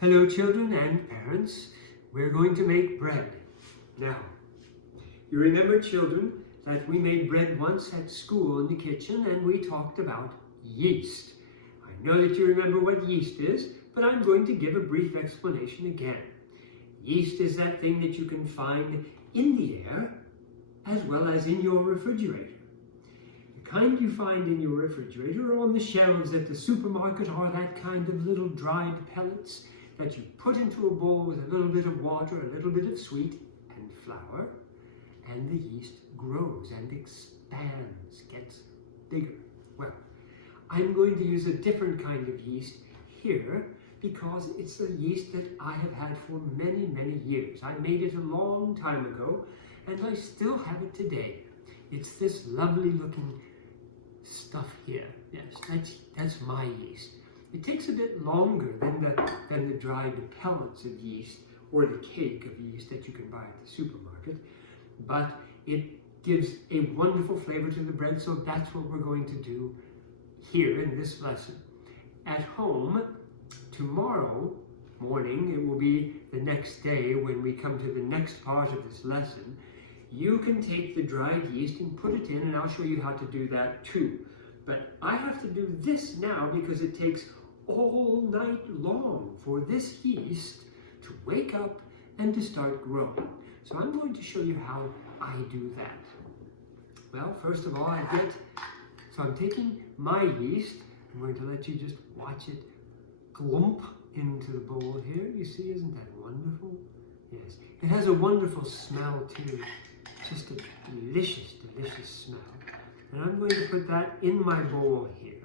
Hello children and parents, we're going to make bread. Now, you remember children that we made bread once at school in the kitchen and we talked about yeast. I know that you remember what yeast is, but I'm going to give a brief explanation again. Yeast is that thing that you can find in the air as well as in your refrigerator. The kind you find in your refrigerator or on the shelves at the supermarket are that kind of little dried pellets that you put into a bowl with a little bit of water, a little bit of sweet and flour, and the yeast grows and expands, gets bigger. Well, I'm going to use a different kind of yeast here because it's a yeast that I have had for many, many years. I made it a long time ago and I still have it today. It's this lovely looking stuff here. Yes, that's my yeast. It takes a bit longer than the dried pellets of yeast or the cake of yeast that you can buy at the supermarket, but it gives a wonderful flavor to the bread, so that's what we're going to do here in this lesson. At home, tomorrow morning, it will be the next day when we come to the next part of this lesson, you can take the dried yeast and put it in, and I'll show you how to do that too. But I have to do this now because it takes all night long for this yeast to wake up and to start growing. So I'm going to show you how I do that. Well, first of all, I'm taking my yeast. I'm going to let you just watch it glump into the bowl here. You see, isn't that wonderful? Yes, it has a wonderful smell too. Just a delicious, delicious smell. And I'm going to put that in my bowl here.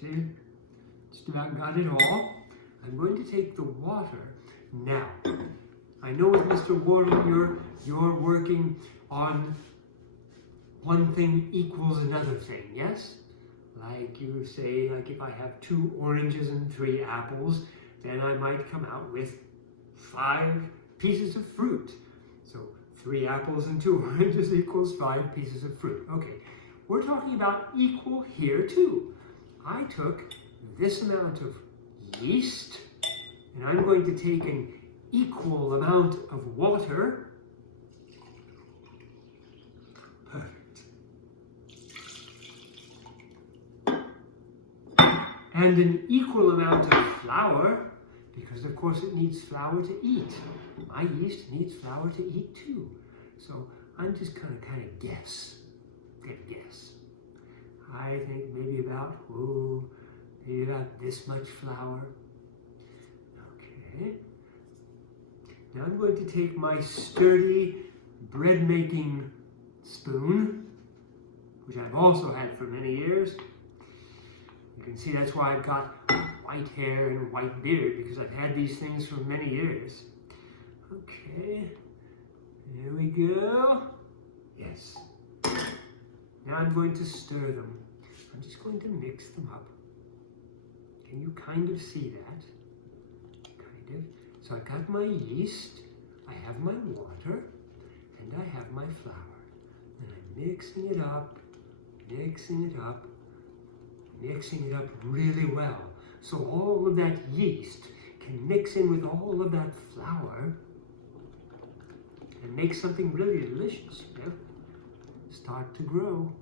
See, just about got it all. I'm going to take the water now. I know with Mr. Wardle, you're working on one thing equals another thing, yes? Like you say, like if I have 2 oranges and 3 apples, then I might come out with 5 pieces of fruit. So 3 apples and 2 oranges equals 5 pieces of fruit. Okay, we're talking about equal here too. I took this amount of yeast, and I'm going to take an equal amount of water. Perfect. And an equal amount of flour, because of course it needs flour to eat. My yeast needs flour to eat too. So I'm just gonna kind of guess. I think maybe about this much flour. Okay. Now I'm going to take my sturdy bread making spoon, which I've also had for many years. You can see that's why I've got white hair and white beard, because I've had these things for many years. Okay, there we go. Yes. Now I'm going to stir them. I'm just going to mix them up. Can you kind of see that? Kind of. So I've got my yeast, I have my water, and I have my flour. And I'm mixing it up, mixing it up really well. So all of that yeast can mix in with all of that flour and make something really delicious, you know? Start to grow.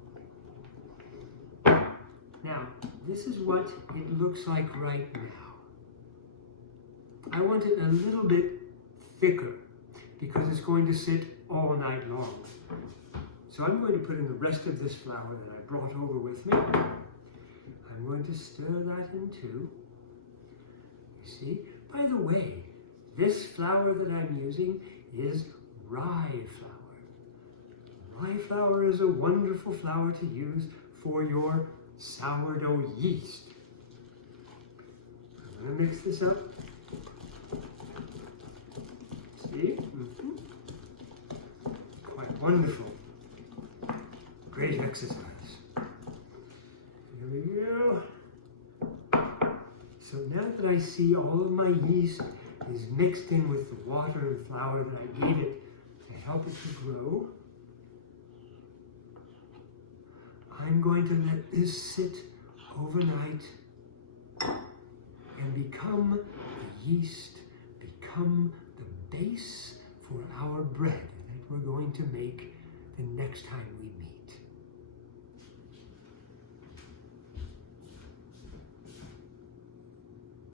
Now, this is what it looks like right now. I want it a little bit thicker because it's going to sit all night long. So I'm going to put in the rest of this flour that I brought over with me. I'm going to stir that in too. You see? By the way, this flour that I'm using is rye flour. Rye flour is a wonderful flour to use for your sourdough yeast. I'm going to mix this up. See? Quite wonderful. Great exercise. Here we go. So now that I see all of my yeast is mixed in with the water and flour that I gave it to help it to grow, I'm going to let this sit overnight and become the yeast, become the base for our bread that we're going to make the next time we meet.